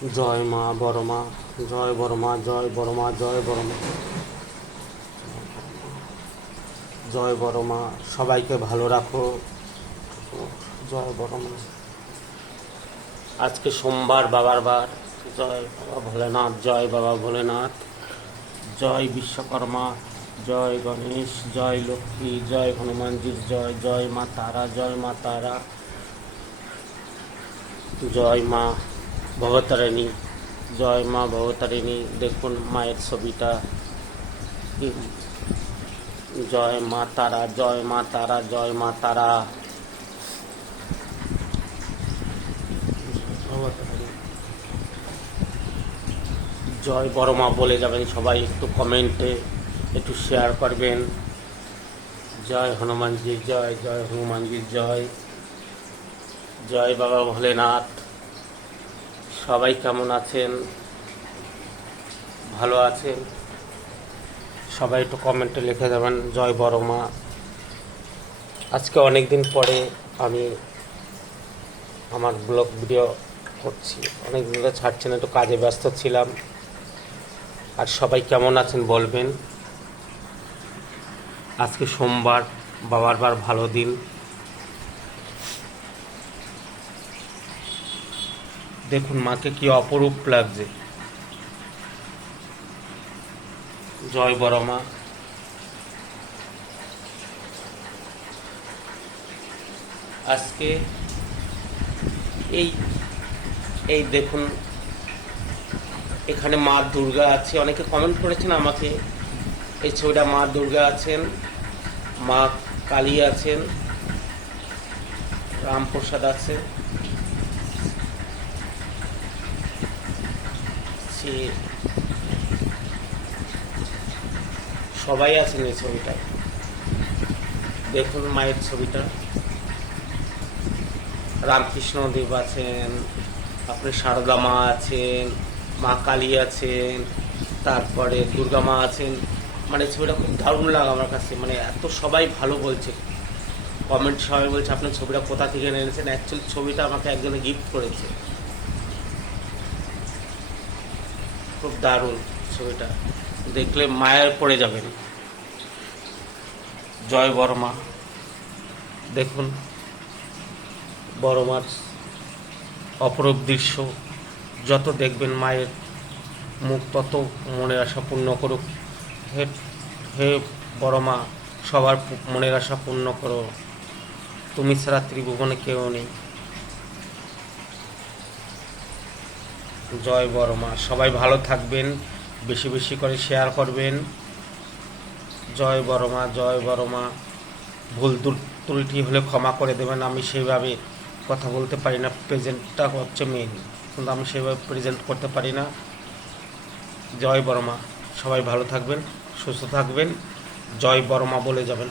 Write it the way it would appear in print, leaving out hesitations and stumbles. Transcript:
জয় মা বড় মা, জয় বড় মা, জয় বড় মা, জয় বড় মা, জয় বড় মা। সবাইকে ভালো রাখো। জয় বড় মা। আজকে সোমবার, বাবার বার। জয় বাবা ভোলেনাথ, জয় বাবা ভোলেনাথ, জয় বিশ্বকর্মা, জয় গণেশ, জয় লক্ষ্মী, জয় হনুমানজির জয়, জয় মা তারা, জয় মা তারা, জয় মা ভবতারিণী, জয় মা ভবতারিণী। দেখুন মায়ের ছবিটা। জয় মা তারা, জয় মা তারা, জয় মা তারা। জয় বড় মা বলে যাবেন সবাই, একটু কমেন্টে একটু শেয়ার করবেন। জয় হনুমানজির জয়, জয় হনুমানজির জয়, জয় বাবা ভোলেনাথ। সবাই কেমন আছেন? ভালো আছেন? সবাই একটু কমেন্টে লিখে দেবেন জয় বড় মা। আজকে অনেক দিন পরে আমি আমার ব্লগ ভিডিও করছি, অনেক দিন ধরে ছাড়ছি না, একটু কাজে ব্যস্ত ছিলাম। আর সবাই কেমন আছেন বলবেন। আজকে সোমবার, বাবার বার, ভালো দিন। দেখুন মাকে কি অপরূপ লাগছে। জয় বড় মা। আজকে এই এই দেখুন এখানে মা দুর্গা আছে। অনেকে কমেন্ট করেছেন আমাকে, এই ছবিটা মা দুর্গা আছেন, মা কালী আছেন, রামপ্রসাদ আছে, সবাই আছেন এই ছবিটা। দেখুন মায়ের ছবিটা। রামকৃষ্ণ দেব আছেন, আপনি সারদা মা আছেন, মা কালী আছেন, তারপরে দুর্গা মা আছেন। মানে ছবিটা খুব দারুণ লাগে আমার কাছে। মানে এত সবাই ভালো বলছে, কমেন্ট সবাই বলছে আপনার ছবিটা কোথা থেকে এনেছেন। অ্যাকচুয়ালি ছবিটা আমাকে একজনে গিফট করেছে। খুব দারুণ ছবিটা, দেখলে মায়ের পড়ে যাবেন। জয় বড় মা। দেখুন বড় মার অপরূপ দৃশ্য। যত দেখবেন মায়ের মুখ তত মনের আশা পূর্ণ করুক। হে হে বড় মা, সবার মনের আশা পূর্ণ করো। তুমি ছাড়া ত্রিভুবনে কেউ নেই। জয় বড় মা। সবাই ভালো থাকবেন, বেশি বেশি করে শেয়ার করবেন। জয় বড় মা, জয় বড় মা। ভুল ত্রুটি হলে ক্ষমা করে দেবেন। আমি সেইভাবে কথা বলতে পারি না, প্রেজেন্টটা হচ্ছে মেন, কিন্তু আমি সেইভাবে প্রেজেন্ট করতে পারি না। জয় বড় মা। সবাই ভালো থাকবেন, সুস্থ থাকবেন। জয় বড় মা বলে যাবেন।